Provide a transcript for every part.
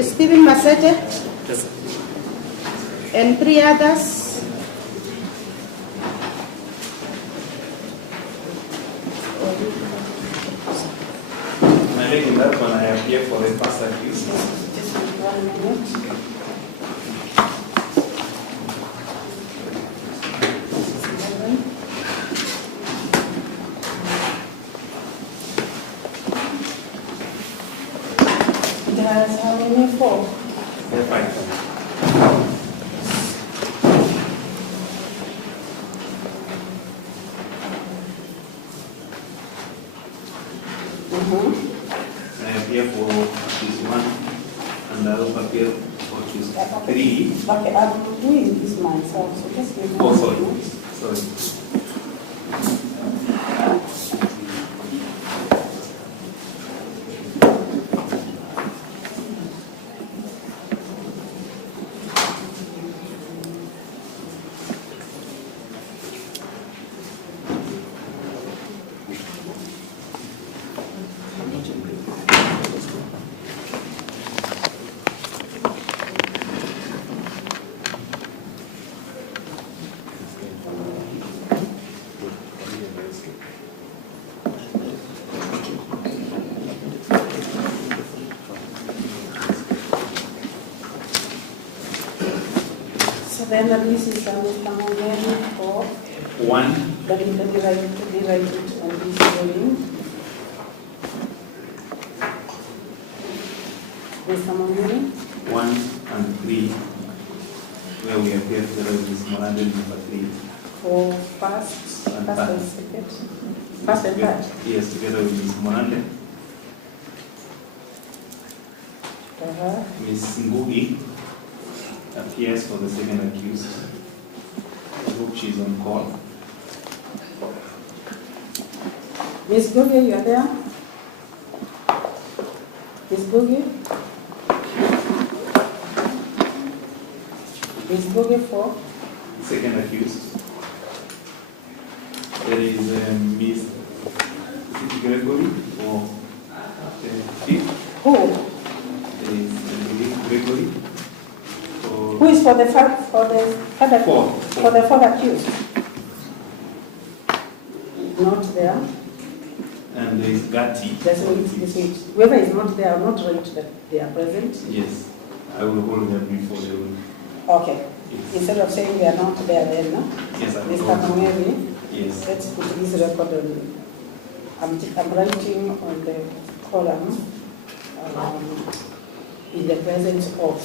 Stephen Masete, Yes. and 3 others. My leg in that one, I appear for the first accused. Just 1 minute. It has how many? 4. They're fine. I appear for accused 1, and I also appear for accused 3. Okay, I'm doing this myself, so just give me Oh, 1 sorry. minute. Sorry. So then this is Mr. Mongeri for 1, that he can rewrite it on this volume. Mr. Mongeri? 1 and 3, where we appear together with Ms. Morande, number 3. For first and second. First and third. Yes, together with Ms. Morande. Ms. Ngugi appears for the second accused. I hope she's on call. Ms. Gogi, you are there? Ms. Gogi? Ms. Gogi for? Second accused. There is Ms. Gregory for fifth. Who? There is Gregory for Who is for the third? fourth. For the fourth accused? Not there. And there is Gatti. That's this week. Whoever is not there, I will not write that they are present. Yes, I will hold them before they will. Okay. Yes, Instead of saying they are not there, then, no? yes, I will Mr. hold them. Mongeri, Yes, let's put this record on. I'm writing on the column in the presence of.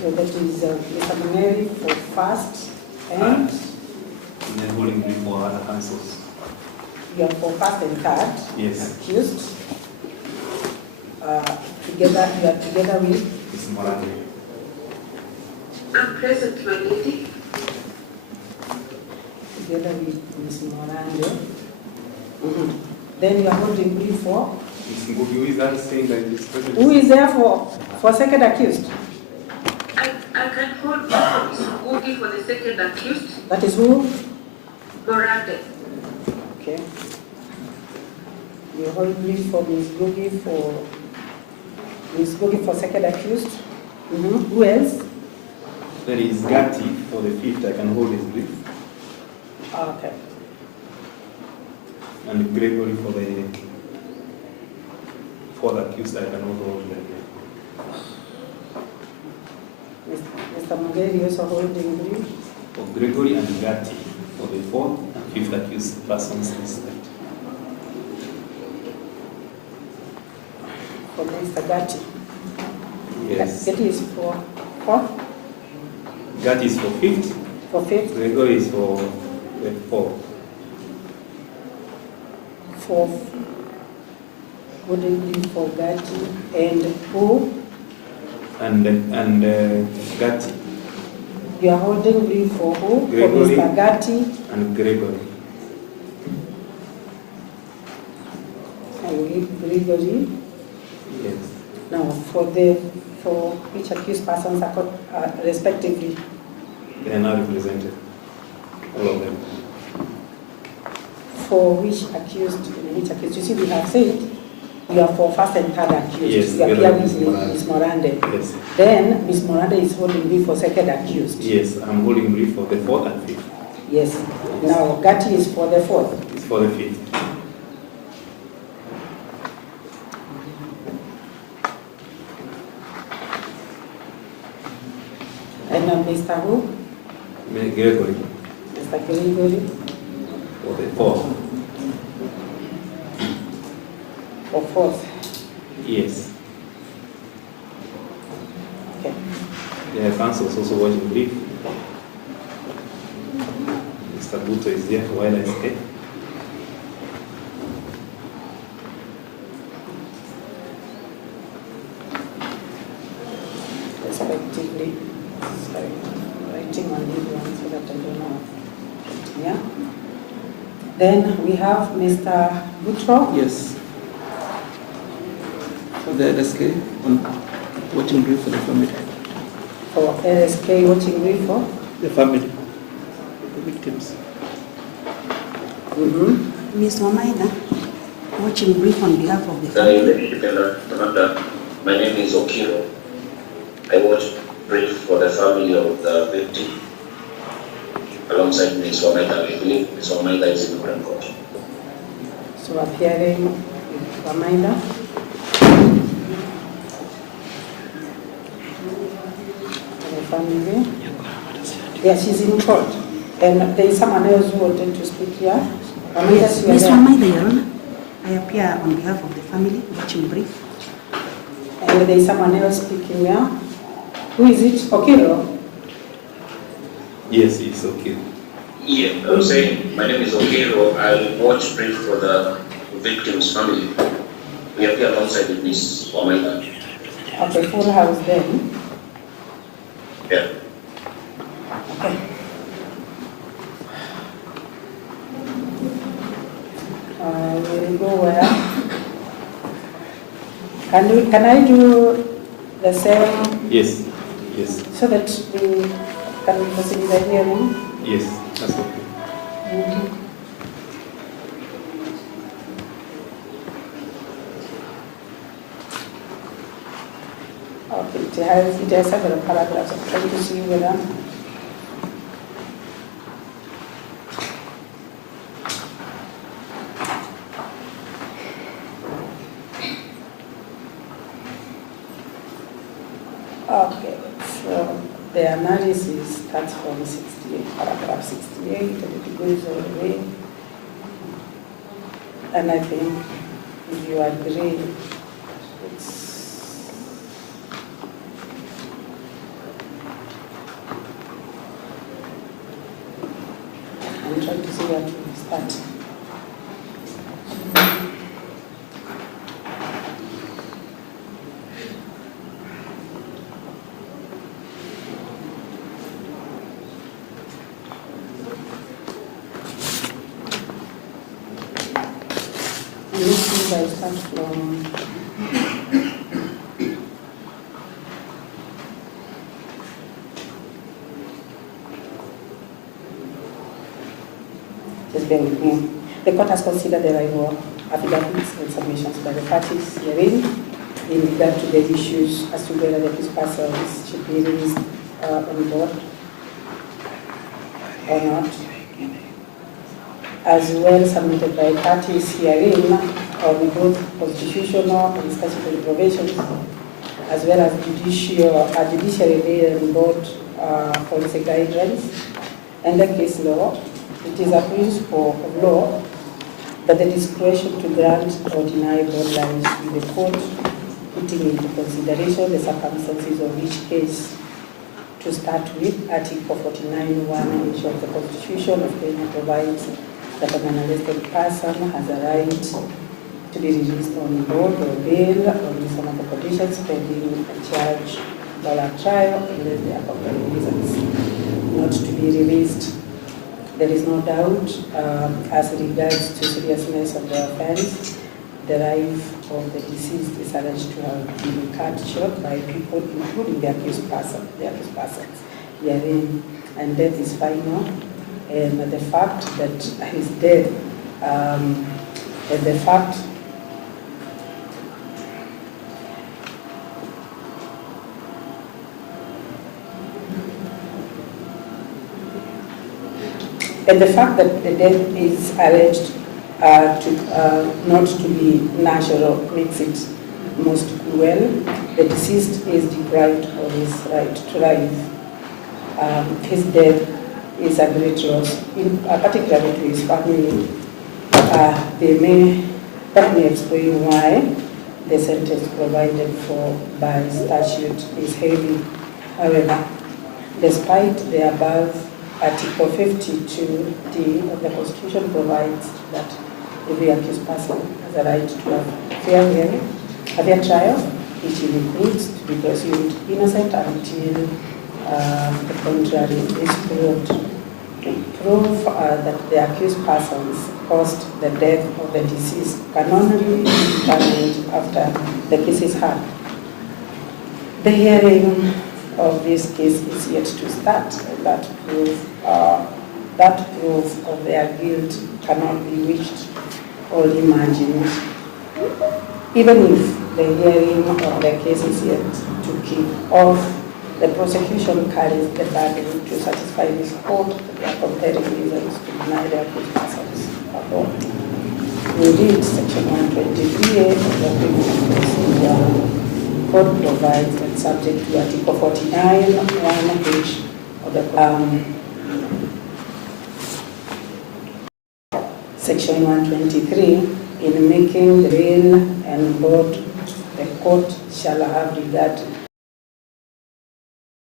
So that is Mr. Mongeri for first and and then holding brief for other counsels. you are for first and third Yes, accused. Together, you are together with Ms. Morande. I'm present, my lady. together with Ms. Morande. Then you are holding brief for Ms. Ngugi, who is that saying that this person who is there for second accused? I can hold Ms. Ngugi for the second accused, That is who? Morande. Okay. You hold brief for Ms. Gogi for second accused. Who else? There is Gatti for the fifth, I can hold his brief. Okay. And Gregory for the fourth accused, I can also hold them. Mr. Mongeri also holding brief. For Gregory and Gatti for the fourth and fifth accused persons listed. For Mr. Gatti. Yes. Gatti is for fourth? Gatti is for fifth. For fifth? Gregory is for the fourth. Fourth. Holding brief for Gatti and who? And Gatti You are holding brief for who? Gregory. For Mr. Gatti and Gregory. and Gregory. Yes. Now, for which accused persons are respectively? They are now represented. All of them. For which accused? You see, we have said we you are for first and third accused. Yes, You appear with Morande. Ms. Morande. Yes. Then Ms. Morande is holding brief for second accused. Yes, I'm holding brief for the fourth and fifth. Yes. Now Gatti is for the fourth. It's for the fifth. And Mr. who? Gregory Mr. Gregory for the fourth. for fourth. Yes. Okay. The counsel is also watching brief. Mr. Buto is there while I stay. Respectively. Sorry. Writing on this one so that I don't know. Yeah. Then we have Mr. Butro. Yes. For the LSK on watching brief for the family. For LSK watching brief for. The family. The victims. Ms. Wamaida, watching brief on behalf of the family. My name is Otieno. I watch brief for the family of the victim alongside Ms. Wamaida. I believe Ms. Wamaida is in the Grand Court. So appearing with Wamaida. The family. Yeah, she's in court. And there is someone else who wanted to speak here. Wamaida, Yes, you are Ms. there. Wamaida, Your Honor, I appear on behalf of the family, watching brief. And there is someone else speaking here. Who is it? Okiro? Yes, it's okay. Yeah, I'm saying my name is Otieno. I watch brief for the victim's family. We appear alongside with Ms. Wamaida. Okay, full house then. Yeah. Okay. We'll go where? Can I do the same Yes, yes, so that we can proceed with the hearing? yes, that's okay. Okay, it has several paragraphs. I'm trying to see whether. Okay, so the analysis starts from 68, paragraph 68, and it goes all the way. And I think if you agree, it's I'm trying to see where to start. And this is I start from just bear with me. The court has considered the arrival affidavits and submissions by the parties herein in regard to the issues as to whether the accused persons should be released on board or not, as well submitted by parties herein on both constitutional and statutory provisions, as well as judiciary laid on board policy guidelines and the case law. It is a principle of law that the discretion to grant or deny bond lies with the court, putting into consideration the circumstances of each case. To start with, Article 49(1) of the Constitution of Kenya provides that an arrested person has a right to be released on board or bail on reasonable conditions pending a charge or a trial unless there are compelling reasons not to be released. There is no doubt as regards to seriousness of the offense, the life of the deceased is alleged to have been cut short by people, including the accused persons herein, and death is final. And the fact that his death, and the fact And the fact that the death is alleged not to be natural makes it most cruel. The deceased is deprived of his right to life. His death is a great loss, particularly to his family. That may explain why the sentence provided for by statute is heavy. However, despite the above, Article 52D of the Constitution provides that every accused person has a right to have fair hearing, a fair trial, which includes to be presumed innocent until the contrary is proved. To prove that the accused persons caused the death of the deceased can only be determined after the case is heard. The hearing of this case is yet to start. That proof of their guilt cannot be wished or imagined. Even if the hearing of the case is yet to kick off, the prosecution carries the burden to satisfy this court that there are compelling reasons to deny the accused persons a bond. Indeed, Section 123A of the Criminal Procedure Code provides that subject to Article 49, 1H of the Section 123, in making the bail and bond, the court shall have regard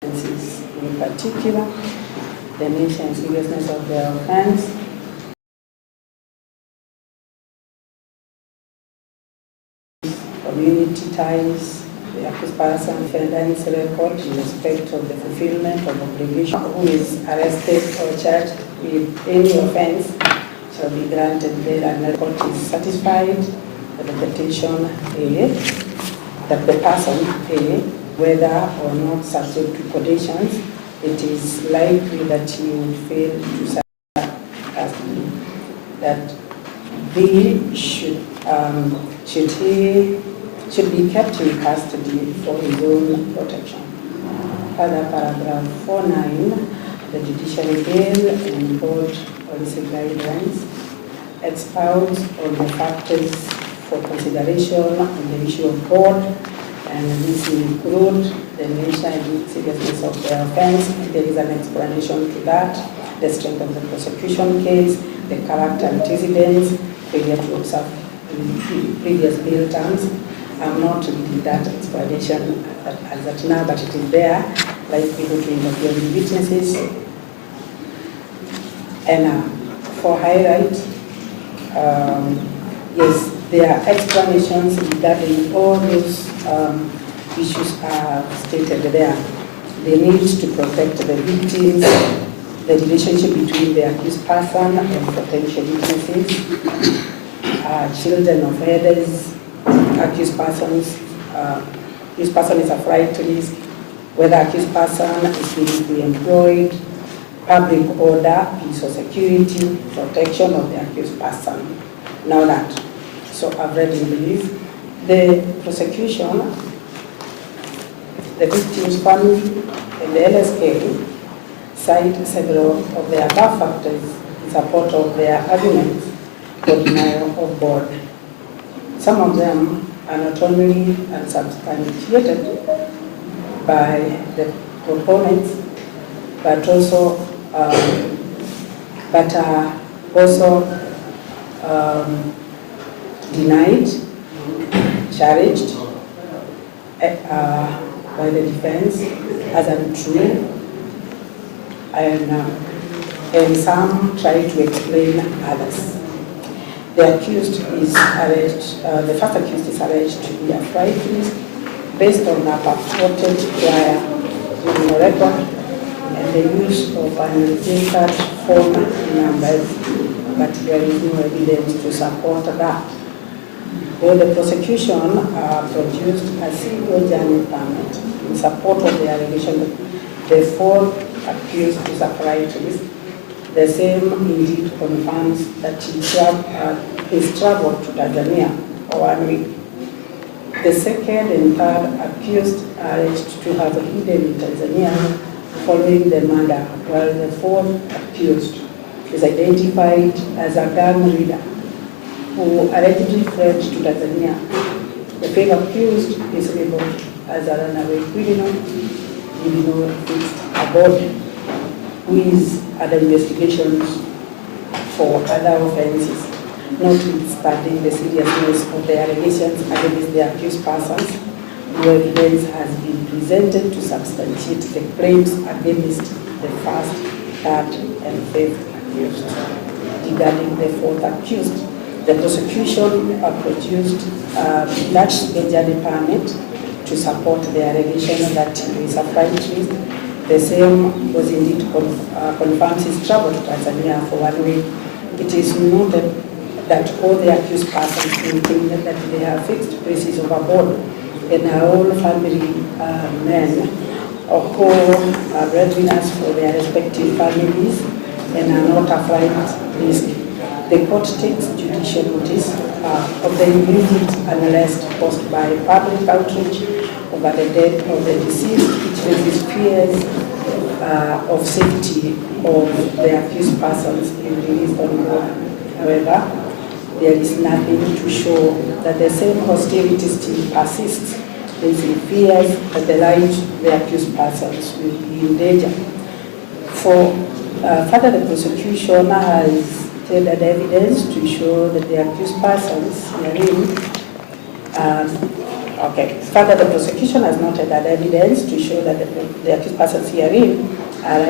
in particular, the nature and seriousness of their offense, community ties, the accused person defendant's record in respect of the fulfillment of obligation, who is arrested or charged with any offense shall be granted bail and the court is satisfied that the petition that the person whether or not subject to conditions, it is likely that he would fail to serve custody. That B should be kept in custody for his own protection. Further, paragraph 49, the judiciary bail and board policy guidelines expounds on the factors for consideration on the issue of board, and this includes the nature and seriousness of the offense. There is an explanation to that, the strength of the prosecution case, the character antecedents, failure to observe previous bail terms. I'm not reading that explanation as at now, but it is there, like people to interfere with witnesses. And for highlight, yes, there are explanations regarding all those issues are stated there. They need to protect the victims, the relationship between the accused person and potential witnesses, children of herders, accused person is a flight risk, whether accused person is physically employed, public order, peace or security, protection of the accused person. Now that, so I've read in brief, the prosecution, the victim's family, and the LSK cite several of the above factors in support of their arguments for denial of board. Some of them are not only unsubstantiated by the proponents, but also denied, challenged by the defense as untrue, and some try to explain others. The accused is alleged, the first accused is alleged to be a flight risk based on a purported prior criminal record and the use of unregistered phone numbers, but there is no evidence to support that. Though the prosecution produced a single journey permit in support of the allegation that the fourth accused is a flight risk, the same indeed confirms that he's traveled to Tanzania for 1 week. The second and third accused are alleged to have hidden in Tanzania following the murder, while the fourth accused is identified as a gang leader who allegedly fled to Tanzania. The fifth accused is labeled as a runaway criminal, fixed abode, who is under investigations for other offences. Notwithstanding the seriousness of the allegations against the accused persons, no evidence has been presented to substantiate the claims against the first, third, and fifth accused. Regarding the fourth accused, the prosecution produced that journey permit to support the allegation that he is a flight risk. The same was indeed confirms his travel to Tanzania for 1 week. It is noted that all the accused persons maintained that they have fixed places of abode and are all family men who are breadwinners for their respective families and are not a flight risk. The court takes judicial notice of the immediate arrest caused by public outrage over the death of the deceased, which raises fears of safety of the accused persons in released on board. However, there is nothing to show that the same hostility still persists, raising fears that the lives of the accused persons will be in danger. Further, the prosecution has tendered evidence to show that the accused persons herein. Further, the prosecution has not tendered evidence to show that the accused persons herein are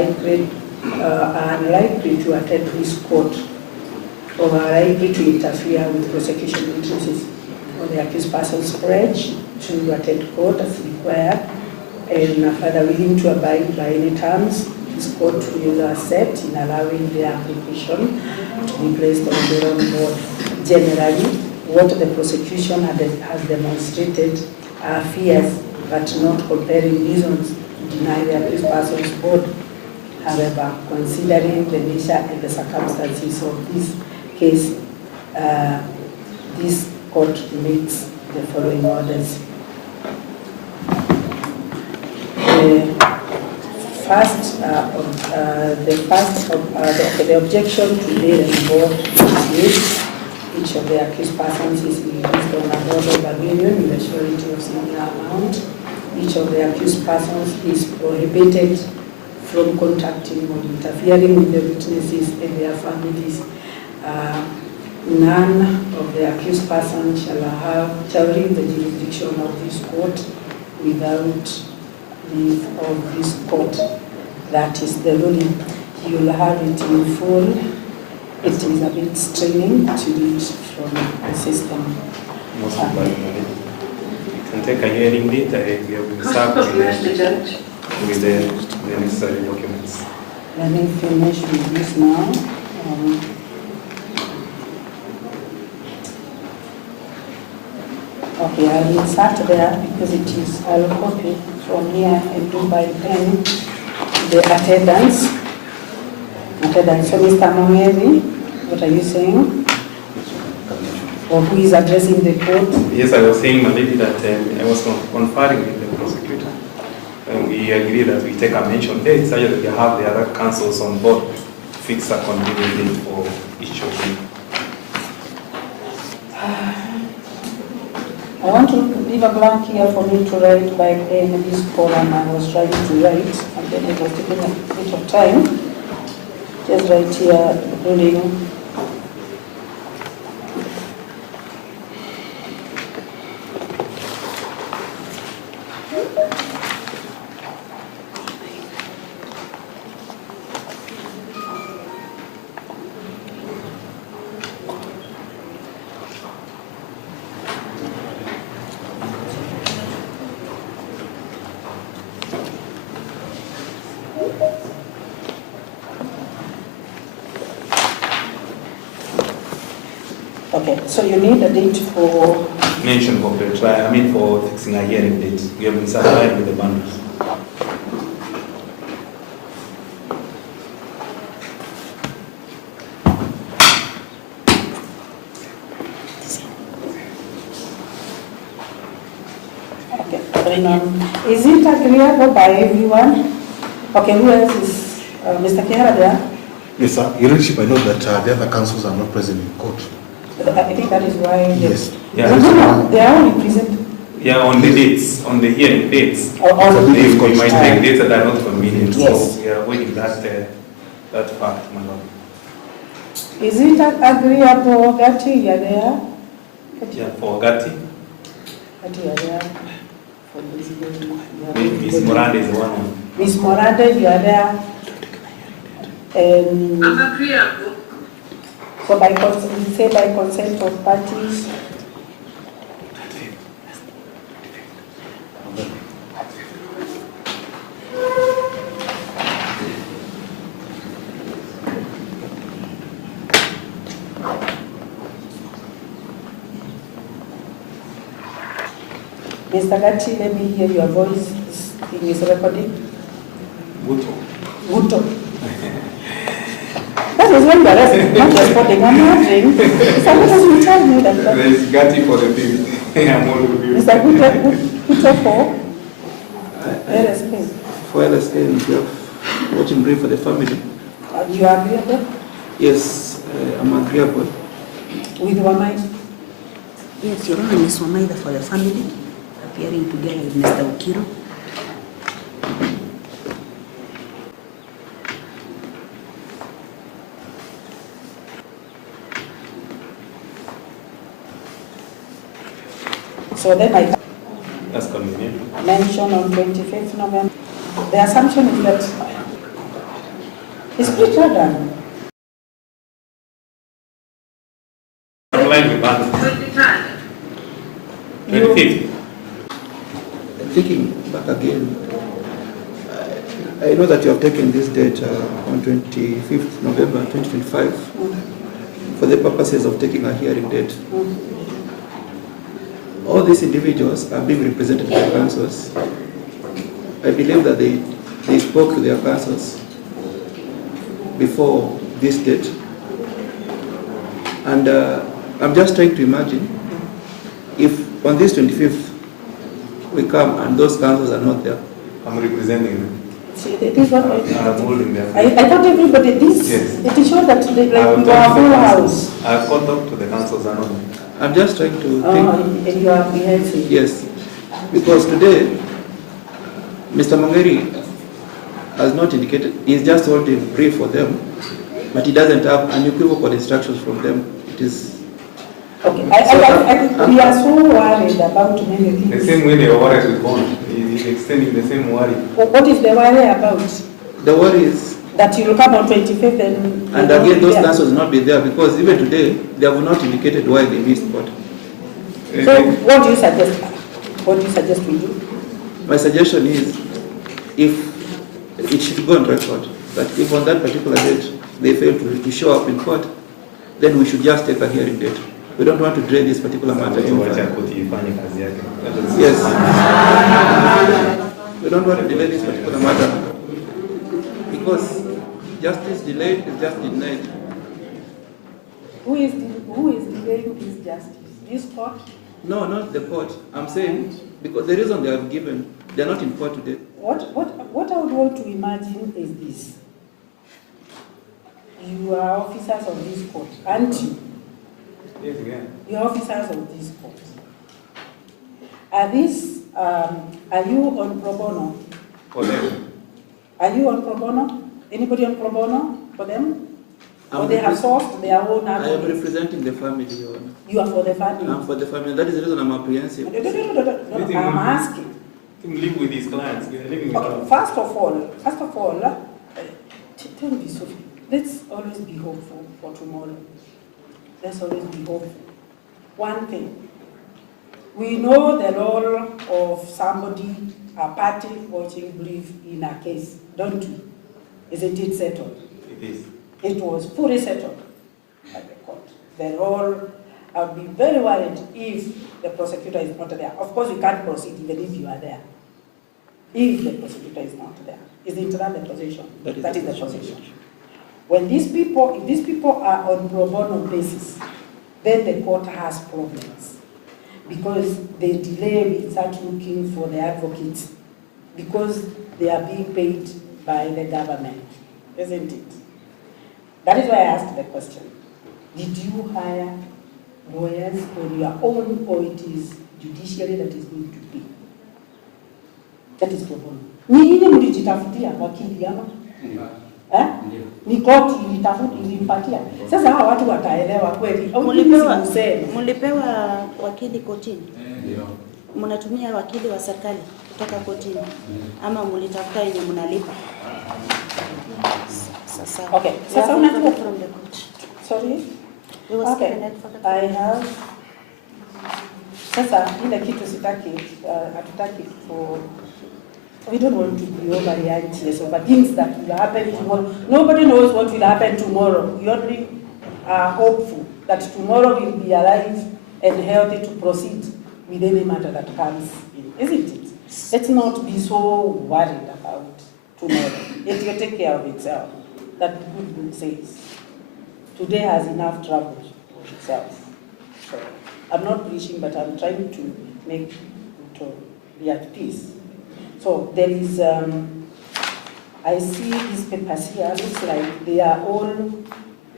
unlikely to attend this court or are likely to interfere with prosecution interests, or the accused persons pledge to attend court as required and further willing to abide by any terms this court will set in allowing the application to be placed on their own board. Generally, what the prosecution has demonstrated are fears but not compelling reasons to deny the accused person's board. However, considering the nature and the circumstances of this case, this court makes the following orders. The objection to bail and board is made. Each of the accused persons is released on a board of $1 million with a surety of similar amount. Each of the accused persons is prohibited from contacting or interfering with the witnesses and their families. None of the accused persons shall leave the jurisdiction of this court without leave of this court. That is the ruling. You will have it in full. It is a bit straining to read from the system. Most you can take a hearing date. We have been served with the necessary documents. Let me finish with this now. Okay, I will start there because it is, I will copy from here and do by pen the attendance. So Mr. Mongeri, what are you saying? Or who is addressing the court? Yes, I was saying, my lady, that I was conferring with the prosecutor. And we agreed that we take a mention date so that we have the other counsels on board to fix a convenient date for each of them. I want to leave a blank here for me to write by pen this column I was trying to write, and then it was taking a bit of time. Just right here, ruling. Okay, so you need a date for... Mention of the trial, for fixing a hearing date. We have been supplied with the bundles. Okay, is it agreeable by everyone? Okay, who else is Mr. Kiara there? Yes, sir. Your Lordship, I know that the other councils are not present in court. I think that is why. Yes. Yeah. No, they are only present. Yeah, on the dates, on the hearing dates. On the We might take dates that are not convenient, Yes. so we are avoiding that fact, my lord. Is it agreeable, Gatti, you are there? Yeah, for Gatti, Gatti, you are there. For this lady, you are there. Miss Moranda is the one. Miss Moranda, you are there. I'm agreeable. So by consent of parties. Mr. Gatti, let me hear your voice in this recording. Guto. That is when the rest is not responding. I'm wondering. Sometimes you tell me that. There is Gatti for the thing. I'm all with you. Mr. Guto for LSK. For LSK, we have watching brief for the family. You are agreeable? Yes, I'm agreeable. With Wamai? Yes, Your Honor, Ms. Wamaida for the family, appearing together with Mr. Okiro. So then I That's convenient. mention on 25th November. The assumption is that it's pretty done. I'm lying with that. 23rd. 25th. Thinking back again, I know that you have taken this date on 25th November 2025 for the purposes of taking a hearing date. All these individuals are being represented by counsels. I believe that they spoke to their counsels before this date. And I'm just trying to imagine if on this 25th we come and those counsels are not there. I'm representing them. See, it is what I'm holding them. I thought everybody, this, Yes. it is sure that they, I like will you are talk to whole the house. councils. I've called up to the councils and all. I'm just trying to think. And you are apprehensive. Yes, because today, Mr. Mangeri has not indicated, he's just holding brief for them, but he doesn't have unequivocal instructions from them. It is. Okay, we are so worried about many things. The same way they were worried with Bond. He's extending the same worry. What is the worry about? The worry is, That you will come on 25th and again, those counsels will not be there because even today, they have not indicated why they missed court. So what do you suggest? What do you suggest we do? My suggestion is, if it should go on record, that if on that particular date they fail to show up in court, then we should just take a hearing date. We don't want to delay this particular matter. Yes. We don't want to delay this particular matter because justice delayed is just denied. Who is delaying this justice? This court? No, not the court. I'm saying because the reason they have given, they are not in court today. What I would want to imagine is this. You are officers of this court, aren't you? Yes, again. You are officers of this court. Are you on pro bono? For them. Are you on pro bono? Anybody on pro bono for them? Or I'm they have sourced their own I am advocates? representing the family, Your Honor. You are for the family? I'm for the family. That is the reason I'm apprehensive. No, I'm asking. Let him live with his clients. We are living with Okay, them. first of all, tell me, Sophie, let's always be hopeful for tomorrow. Let's always be hopeful. One thing, we know the role of somebody, a party watching brief in a case, don't we? Isn't it settled? It is. It was fully settled by the court. The role, I would be very worried if the prosecutor is not there. Of course, you can't proceed even if you are there. If the prosecutor is not there. Isn't that the position? That is the position. When if these people are on pro bono basis, then the court has problems. Because they delay, we start looking for the advocates because they are being paid by the government, isn't it? That is why I asked the question. Did you hire lawyers on your own, or it is judiciary that is going to pay? That is problem. Nyinyi mlijitafutia wakili ama? Ni koti ilimpatia. Sasa hawa watu wataelewa kweli. Mulipewa wakili kotini? Ndio. Mnatumia wakili wa serikali kutoka kotini ama mulitafuta yenye mnalipa? Sasa. Okay. Sasa unatoka from the court. Sorry? Okay. I have. Sasa ile kitu sitaki, hatutaki we don't want to be overly anxious over things that will happen tomorrow. Nobody knows what will happen tomorrow. We only are hopeful that tomorrow will be alive and healthy to proceed with any matter that comes in, isn't it? Let's not be so worried about tomorrow. It will take care of itself. That good book says. Today has enough trouble for itself. So I'm not preaching, but I'm trying to make people to be at peace. So there is, I see these papers here, looks like they are all...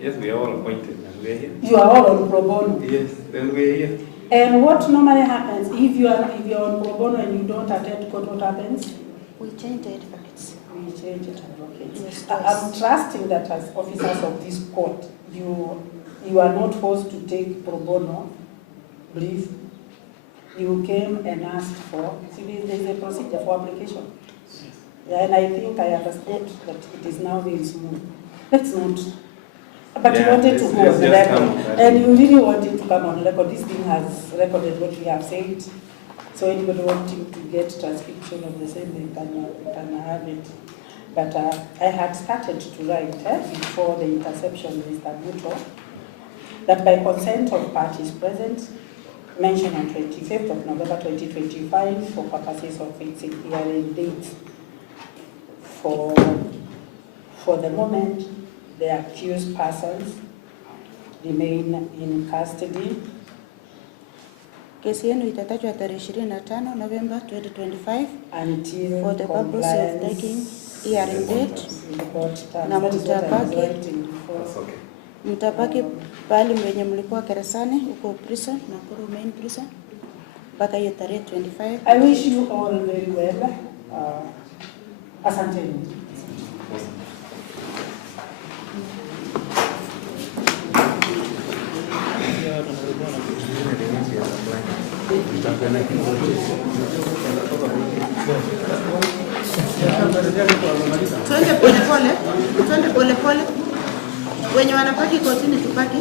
Yes, we are all appointed and we are here. You are all on pro bono? Yes, then we are here. And what normally happens, if you're on pro bono and you don't attend court, what happens? We change the advocates. We change it, advocates. Yes, I'm trusting that as officers of this court, you are not forced to take pro bono brief. You came and asked for, see, there's a procedure for application. Yeah, and I think I understood that it is now very smooth. Let's not. But you wanted to go on the record. And you really wanted to come on record. This thing has recorded what we have said. So anybody wanting to get transcription of the same, they can have it. But I had started to write before the interception with Mr. Buto, that by consent of parties present, mentioned on 25th of November 2025 for purposes of fixing hearing dates. For the moment, the accused persons remain in custody. Kesi yenu itatajwa tarehe 25 November 2025 until for the purpose of taking hearing date. Na mtapaki pali mwenye mlikuwa Keresani huko prison, Nakuru main prison, mpaka hiyo tarehe 25. I wish you all very well. Asanteni. Twende pole pole, wenye wanapaki kotini tupaki.